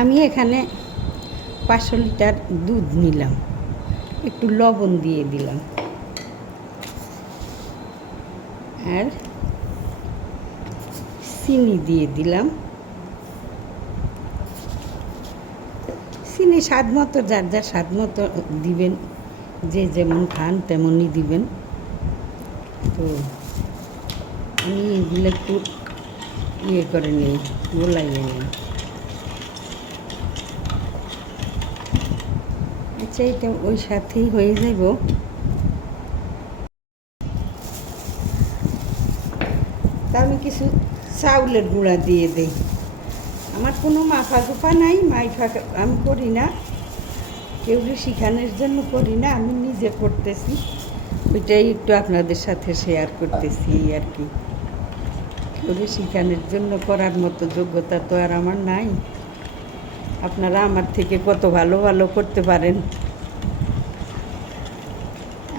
আমি এখানে 500 লিটার দুধ নিলাম, একটু লবণ দিয়ে দিলাম, আর চিনি দিয়ে দিলাম। চিনি স্বাদ মতো, যার যার স্বাদ মতো দিবেন, যে যেমন খান তেমনই দিবেন। তো আমি এগুলো একটু করে নিই, গোলাইয়ে নিই। আচ্ছা, এটা ওই সাথেই হয়ে যাব। তা আমি কিছু চাউলের গুঁড়া দিয়ে দিই। আমার কোনো মাফা গুফা নাই, মাইফা আমি করি না, কেউ শিখানোর জন্য করি না, আমি নিজে করতেছি। ওইটাই একটু আপনাদের সাথে শেয়ার করতেছি আর কি। কেউ শিখানোর জন্য করার মতো যোগ্যতা তো আর আমার নাই। আপনারা আমার থেকে কত ভালো ভালো করতে পারেন,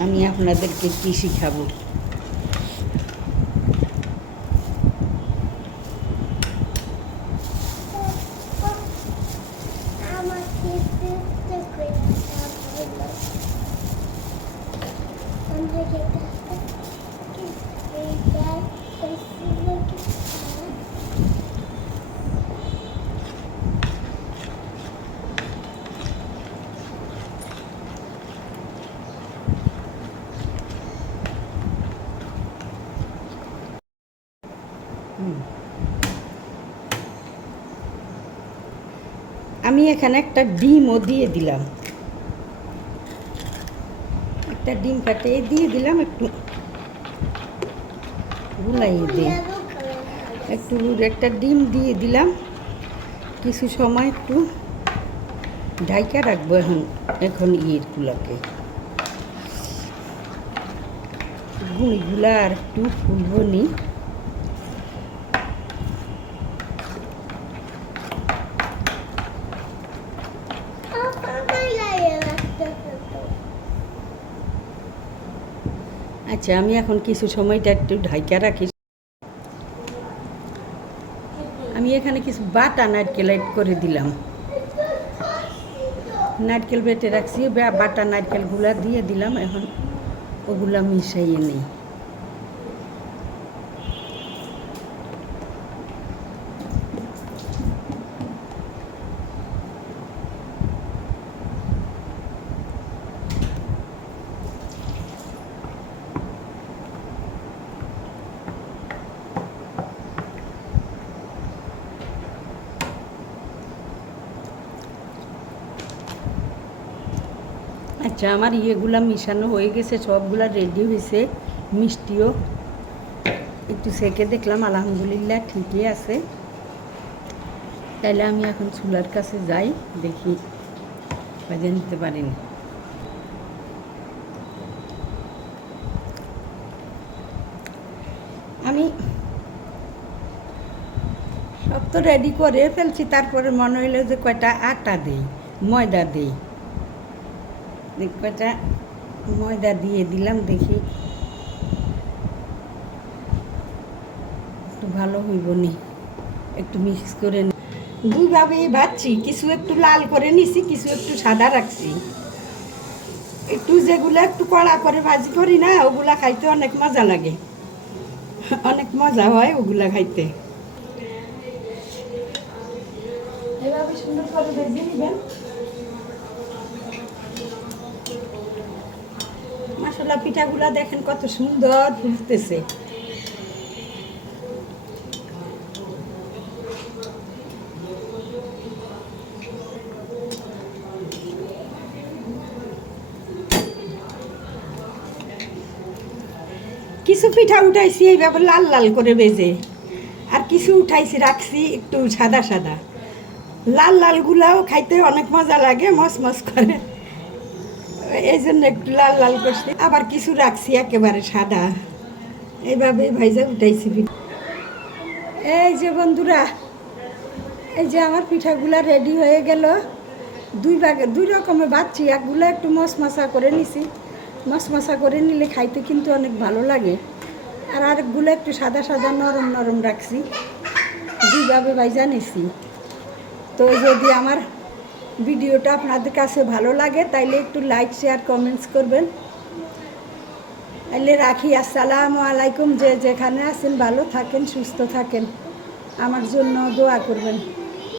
আমি আপনাদেরকে কি শিখাবো। আমি এখানে একটা ডিমও দিয়ে দিলাম, একটা ডিম কাটিয়ে দিয়ে দিলাম, একটু গুলাইয়ে দিই, একটু একটা ডিম দিয়ে দিলাম। কিছু সময় একটু ঢাইকা রাখবো এখন ইয়েরগুলোকে, গুঁড়িগুলা আর একটু ফুলবো নি। আচ্ছা, আমি এখন কিছু সময়টা একটু ঢাইকা রাখি। আমি এখানে কিছু বাটা নারকেল অ্যাড করে দিলাম, নারকেল বেটে রাখছি, বাটা নারকেলগুলা দিয়ে দিলাম। এখন ওগুলা মিশাইয়ে নিই। আচ্ছা, আমার ইয়েগুলা মিশানো হয়ে গেছে, সবগুলা রেডি হয়েছে। মিষ্টিও একটু সেকে দেখলাম, আলহামদুলিল্লাহ ঠিকই আছে। তাইলে আমি এখন চুলার কাছে যাই, দেখি বাজে নিতে পারিনি। আমি সব তো রেডি করে ফেলছি, তারপরে মনে হইলো যে কয়টা আটা দিই, ময়দা দিই। কয়টা ময়দা দিয়ে দিলাম, দেখি একটু ভালো হইব নি, একটু মিক্স করে দুইভাবেই ভাজছি। কিছু একটু লাল করে নিছি, কিছু একটু সাদা রাখছি। একটু যেগুলো একটু কড়া করে ভাজি করি না, ওগুলা খাইতে অনেক মজা লাগে, অনেক মজা হয় ওগুলা খাইতে। এভাবে সুন্দর করে ভেজে নিবেন। মশলা পিঠাগুলা দেখেন কত সুন্দর ফুলতেছে। কিছু পিঠা উঠাইছি এইভাবে লাল লাল করে ভেজে, আর কিছু উঠাইছি রাখছি একটু সাদা সাদা। লাল লালগুলাও খাইতে অনেক মজা লাগে, মস মস করে, এই জন্য একটু লাল লাল করছি। আবার কিছু রাখছি একেবারে সাদা, এইভাবে ভাইজা উঠাইছি। এই যে বন্ধুরা, এই যে আমার পিঠাগুলা রেডি হয়ে গেল। দুই রকমের ভাজছি, একগুলো একটু মশমশা করে নিছি। মশমশা করে নিলে খাইতে কিন্তু অনেক ভালো লাগে, আর আরেকগুলো একটু সাদা সাদা নরম নরম রাখছি। দুইভাবে ভাইজা নিছি। তো যদি আমার ভিডিওটা আপনাদের কাছে ভালো লাগে তাইলে একটু লাইক শেয়ার কমেন্টস করবেন। তাহলে রাখি, আসসালামু আলাইকুম। যে যেখানে আছেন ভালো থাকেন, সুস্থ থাকেন, আমার জন্য দোয়া করবেন।